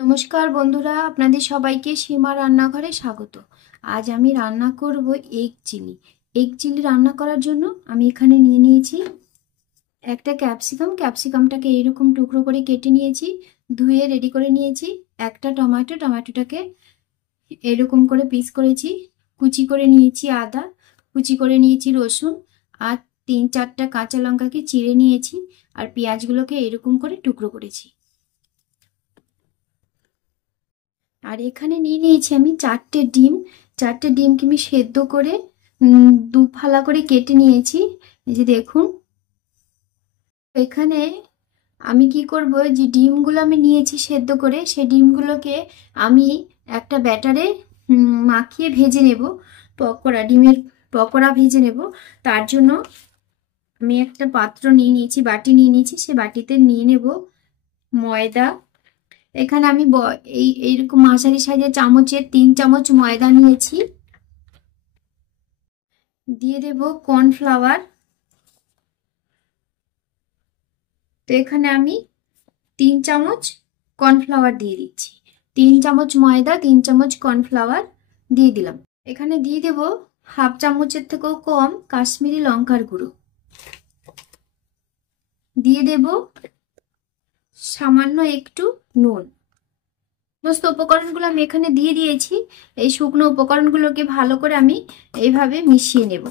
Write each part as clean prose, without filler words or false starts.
নমস্কার বন্ধুরা, আপনাদের সবাইকে সীমা রান্নাঘরে স্বাগত। আজ আমি রান্না করব এগ চিলি। এগ চিলি রান্না করার জন্য আমি এখানে নিয়ে নিয়েছি একটা ক্যাপসিকামটাকে এইরকম টুকরো করে কেটে নিয়েছি, ধুয়ে রেডি করে নিয়েছি। একটা টমেটোটাকে এরকম করে পিস করেছি। কুচি করে নিয়েছি আদা, কুচি করে নিয়েছি রসুন, আর 3-4টা কাঁচা লঙ্কাকে চিড়ে নিয়েছি, আর পেঁয়াজগুলোকে এরকম করে টুকরো করেছি। আর এখানে নিয়ে নিয়েছি আমি 4টে ডিমকে আমি সেদ্ধ করে দু ফালা করে কেটে নিয়েছি। এই যে দেখুন, এখানে আমি কি করব, যে ডিমগুলো আমি নিয়েছি সেদ্ধ করে, সেই ডিমগুলোকে আমি একটা ব্যাটারে মাখিয়ে ভেজে নেব। ডিমের পকোড়া ভেজে নেব। তার জন্য আমি একটা পাত্র নিয়ে নিয়েছি, বাটি নিয়ে নিয়েছি। সে বাটিতে নিয়ে নেব ময়দা। এখানে আমি এইরকম মাঝারি সাইজের চামচের 3 চামচ ময়দা নিয়েছি। দিয়ে দেব কর্নফ্লাওয়ার। তো এখানে আমি 3 চামচ কর্নফ্লাওয়ার দিয়ে দিচ্ছি। 3 চামচ ময়দা, 3 চামচ কর্নফ্লাওয়ার দিয়ে দিলাম। এখানে দিয়ে দেব হাফ চামচের থেকেও কম কাশ্মীরি লঙ্কার গুঁড়ো। দিয়ে দেব সামান্য একটু নুন। সমস্ত উপকরণগুলো আমি এখানে দিয়ে দিয়েছি। এই শুকনো উপকরণগুলোকে ভালো করে আমি এইভাবে মিশিয়ে নেব।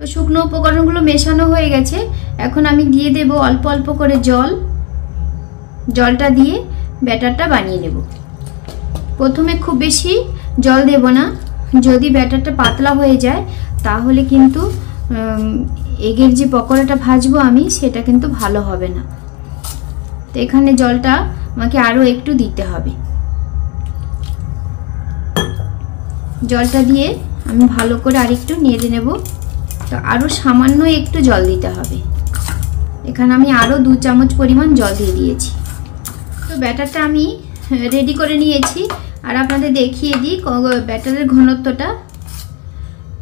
তো শুকনো উপকরণগুলো মেশানো হয়ে গেছে। এখন আমি দিয়ে দেব অল্প অল্প করে জলটা দিয়ে ব্যাটারটা বানিয়ে নেব। প্রথমে খুব বেশি জল দেব না, যদি ব্যাটারটা পাতলা হয়ে যায় তাহলে কিন্তু এগের যে পকোড়াটা ভাজবো আমি, সেটা কিন্তু ভালো হবে না। তো এখানে জলটা আমাকে আরও একটু দিতে হবে। জলটা দিয়ে আমি ভালো করে আরেকটু নেড়ে নেব। তো আরও সামান্য একটু জল দিতে হবে। এখানে আমি আরও 2 চামচ পরিমাণ জল দিয়ে দিয়েছি। তো ব্যাটারটা আমি রেডি করে নিয়েছি, আর আপনাদের দেখিয়ে দিই ব্যাটারের ঘনত্বটা।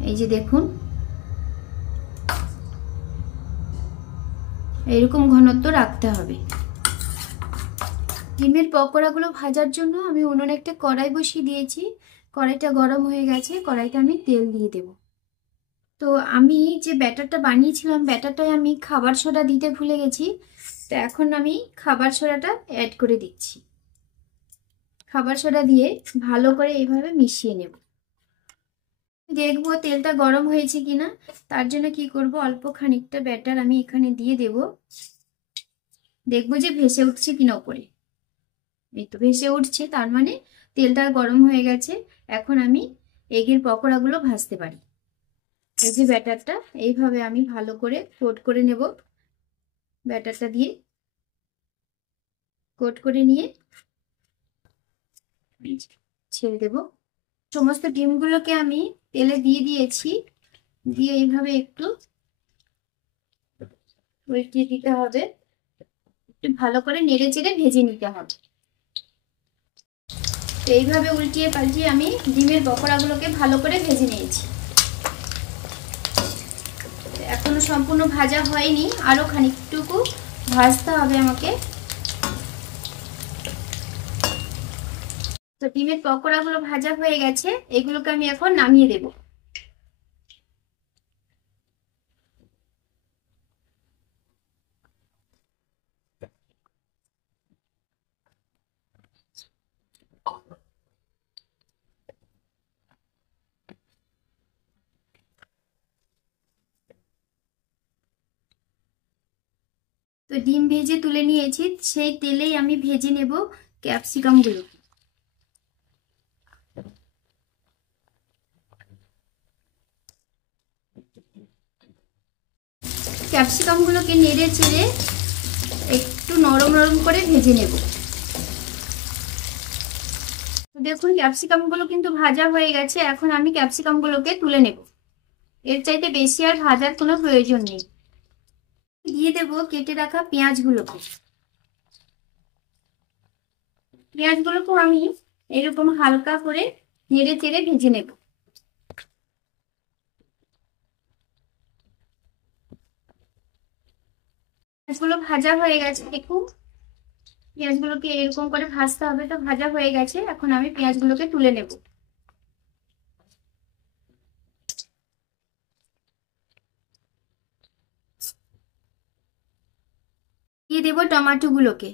এই যে দেখুন, এইরকম ঘনত্ব রাখতে হবে। ডিমের পকোড়াগুলো ভাজার জন্য আমি উনুনে একটা কড়াই বসিয়ে দিয়েছি। কড়াইটা গরম হয়ে গেছে, কড়াইটা আমি তেল দিয়ে দেব। তো আমি যে ব্যাটারটা বানিয়েছিলাম, ব্যাটারটায় আমি খাবার সোডা দিতে ভুলে গেছি। তো এখন আমি খাবার সোডাটা অ্যাড করে দিচ্ছি। খাবার সোডা দিয়ে ভালো করে এইভাবে মিশিয়ে নেব। দেখবো তেলটা গরম হয়েছে কিনা। তার জন্য কি করব, অল্প খানিকটা ব্যাটার আমি এখানে দিয়ে দেব। দেখবো যে ভেসে উঠছে কিনা ওপরে। এই তো ভেসে উঠছে, তার মানে তেলটা গরম হয়ে গেছে। এখন আমি এগের পকোড়াগুলো ভাজতে পারি। এই যে ব্যাটারটা এইভাবে আমি ভালো করে কোট করে নেব। ব্যাটারটা দিয়ে কোট করে নিয়ে ছেড়ে দেব। সমস্ত ডিমগুলোকে আমি তেলে দিয়ে দিয়েছি। দিয়ে এইভাবে একটু উল্টিয়ে দিতে হবে। একটু ভালো করে নেড়ে চেড়ে ভেজে নিতে হবে। তো এইভাবে উল্টিয়ে পাল্টিয়ে আমি ডিমের পকোড়াগুলোকে ভালো করে ভেজে নিয়েছি। এখনো সম্পূর্ণ ভাজা হয়নি, আরো খানিকটুকু ভাজতে হবে আমাকে। তো ডিমের পকোড়াগুলো ভাজা হয়ে গেছে, এগুলোকে আমি এখন নামিয়ে দেব। তো ডিম ভেজে তুলে নিয়েছি, সেই তেলেই আমি ভেজে নেব ক্যাপসিকামগুলো। ক্যাপসিকামগুলোকে নেড়ে চেড়ে একটু নরম নরম করে ভেজে নেব। দেখুন ক্যাপসিকামগুলো কিন্তু ভাজা হয়ে গেছে। এখন আমি ক্যাপসিকামগুলোকে তুলে নেব। এর চাইতে বেশি আর ভাজার কোনো প্রয়োজন নেই। দিয়ে দেব কেটে রাখা পেঁয়াজগুলোকে। পেঁয়াজগুলোকেও আমি এরকম হালকা করে নেড়ে চেড়ে ভেজে নেব। পেঁয়াজগুলো ভাজা হয়ে গেছে দেখুন। পেঁয়াজগুলোকে এরকম করে ভাজতে হবে। তো ভাজা হয়ে গেছে, এখন আমি পেঁয়াজগুলোকে তুলে নেব। দিয়ে দেবো টমেটো গুলোকে।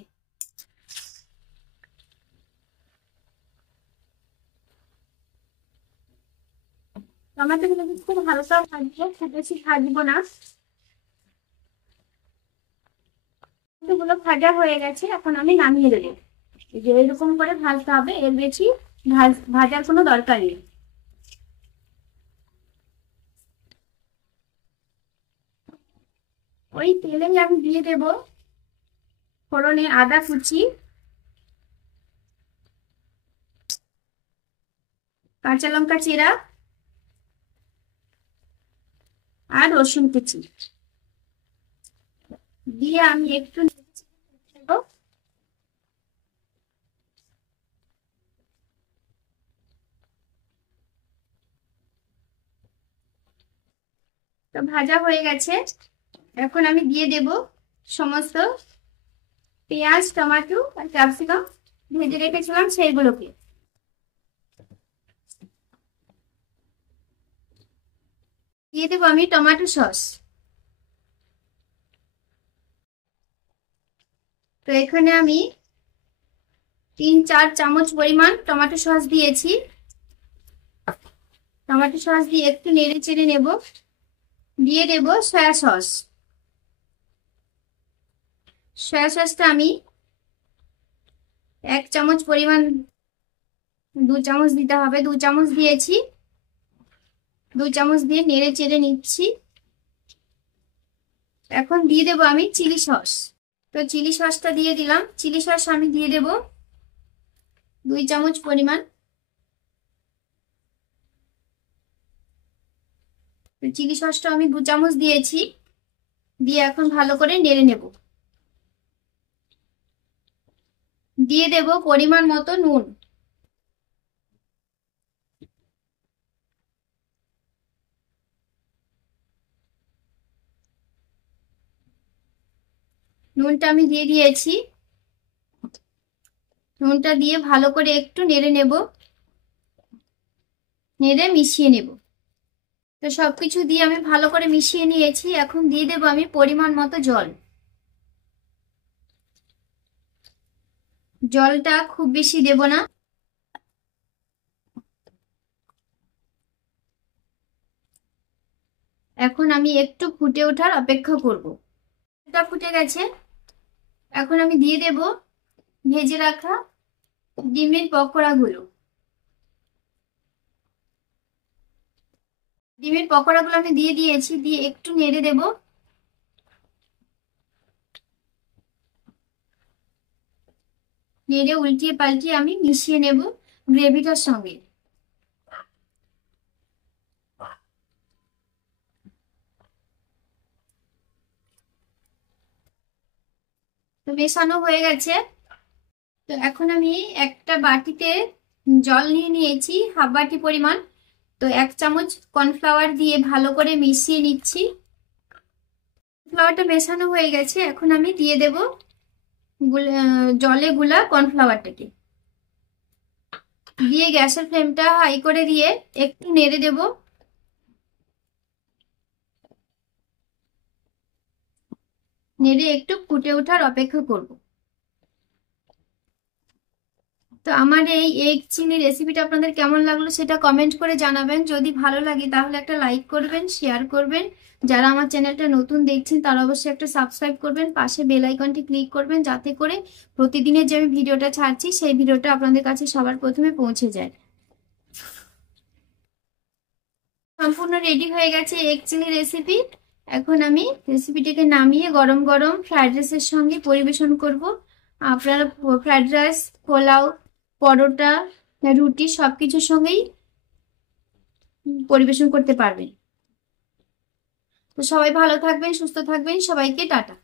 টমেটো গুলোকে খুব হালকা ভাজবো, খুব বেশি ভাজবো না। গুলো ভাজা হয়ে গেছে, এখন আমি নামিয়ে দেবো। যে এরকম করে ভাজতে হবে, এর বেশি ভাজার কোনো দরকার নেই। ওই তেলেই আমি দিয়ে দেব ফোড়নে আদা কুচি, কাঁচা লঙ্কা চিরা আর রসুন কুচি দিয়ে আমি একটু নেড়ে দেব। তো ভাজা হয়ে গেছে, এখন আমি দিয়ে দেব সমস্ত পেঁয়াজ, টমেটো আর ক্যাপসিকাম ভেজে রেখেছিলাম সেইগুলোকে। দিয়ে দেবো আমি টমেটো সস। তো এখানে আমি 3-4 চামচ পরিমাণ টমেটো সস দিয়েছি। টমেটো সস দিয়ে একটু নেড়ে চেড়ে নেব। দিয়ে দেব সয়া সস। সয়া সসটা আমি 1 চামচ পরিমাণ, 2 চামচ দিতে হবে, 2 চামচ দিয়েছি। 2 চামচ দিয়ে নেড়ে চেড়ে নিচ্ছি। এখন দিয়ে দেব আমি চিলি সস। তো চিলি সসটা দিয়ে দিলাম। চিলি সস আমি দিয়ে দেব 2 চামচ পরিমাণ। চিলি সসটা আমি 2 চামচ দিয়েছি। দিয়ে এখন ভালো করে নেড়ে নেব। দিয়ে দেব পরিমাণ মতো নুন। নুনটা আমি দিয়ে দিয়েছি। নুনটা দিয়ে ভালো করে একটু নেড়ে নেব, নেড়ে মিশিয়ে নেব। তো সবকিছু দিয়ে আমি ভালো করে মিশিয়ে নিয়েছি। এখন দিয়ে দেব আমি পরিমাণ মতো জল। জলটা খুব বেশি দেব না। এখন আমি একটু ফুটে ওঠার অপেক্ষা করব। এটা ফুটে গেছে, এখন আমি দিয়ে দেব ভেজে রাখা ডিমের পকোড়াগুলো। ডিমের পকোড়াগুলো আমি দিয়ে দিয়েছি, দিয়ে একটু নেড়ে দেব। নেড়ে উল্টিয়ে পাল্টিয়ে আমি মিশিয়ে নেব গ্রেভিটার সঙ্গে। তো মেশানো হয়ে গেছে। তো এখন আমি একটা বাটিতে জল নিয়ে নিয়েছি, হাফ বাটি পরিমাণ। তো 1 চামচ কর্নফ্লাওয়ার দিয়ে ভালো করে মিশিয়ে নিচ্ছি। কর্নফ্লাওয়ারটা মেশানো হয়ে গেছে, এখন আমি দিয়ে দেব জলে গুলা কর্নফ্লাওয়ারটাকে। দিয়ে গ্যাসের ফ্লেমটা হাই করে দিয়ে একটু নেড়ে দেব। নেড়ে একটু ফুটে ওঠার অপেক্ষা করব। তো আমার এই এগ চিলি রেসিপিটা আপনাদের কেমন লাগলো সেটা কমেন্ট করে জানাবেন। যদি ভালো লাগে তাহলে একটা লাইক করবেন, শেয়ার করবেন। যারা আমার চ্যানেলটা নতুন দেখছেন তারা অবশ্যই একটা সাবস্ক্রাইব করবেন, পাশে বেল আইকনটি ক্লিক করবেন, যাতে করে প্রতিদিনের যে আমি ভিডিওটা ছাড়ছি সেই ভিডিওটা আপনাদের কাছে সবার প্রথমে পৌঁছে যায়। সম্পূর্ণ রেডি হয়ে গেছে এগ চিলি রেসিপি। এখন আমি রেসিপিটাকে নামিয়ে গরম গরম ফ্রাইড রাইসের সঙ্গে পরিবেশন করব। আপনারা ফ্রাইড রাইস, পোলাও, পরোটা, রুটি সবকিছুর সঙ্গেই পরিবেশন করতে পারবেন। তো সবাই ভালো থাকবেন, সুস্থ থাকবেন, সবাইকে টাটা।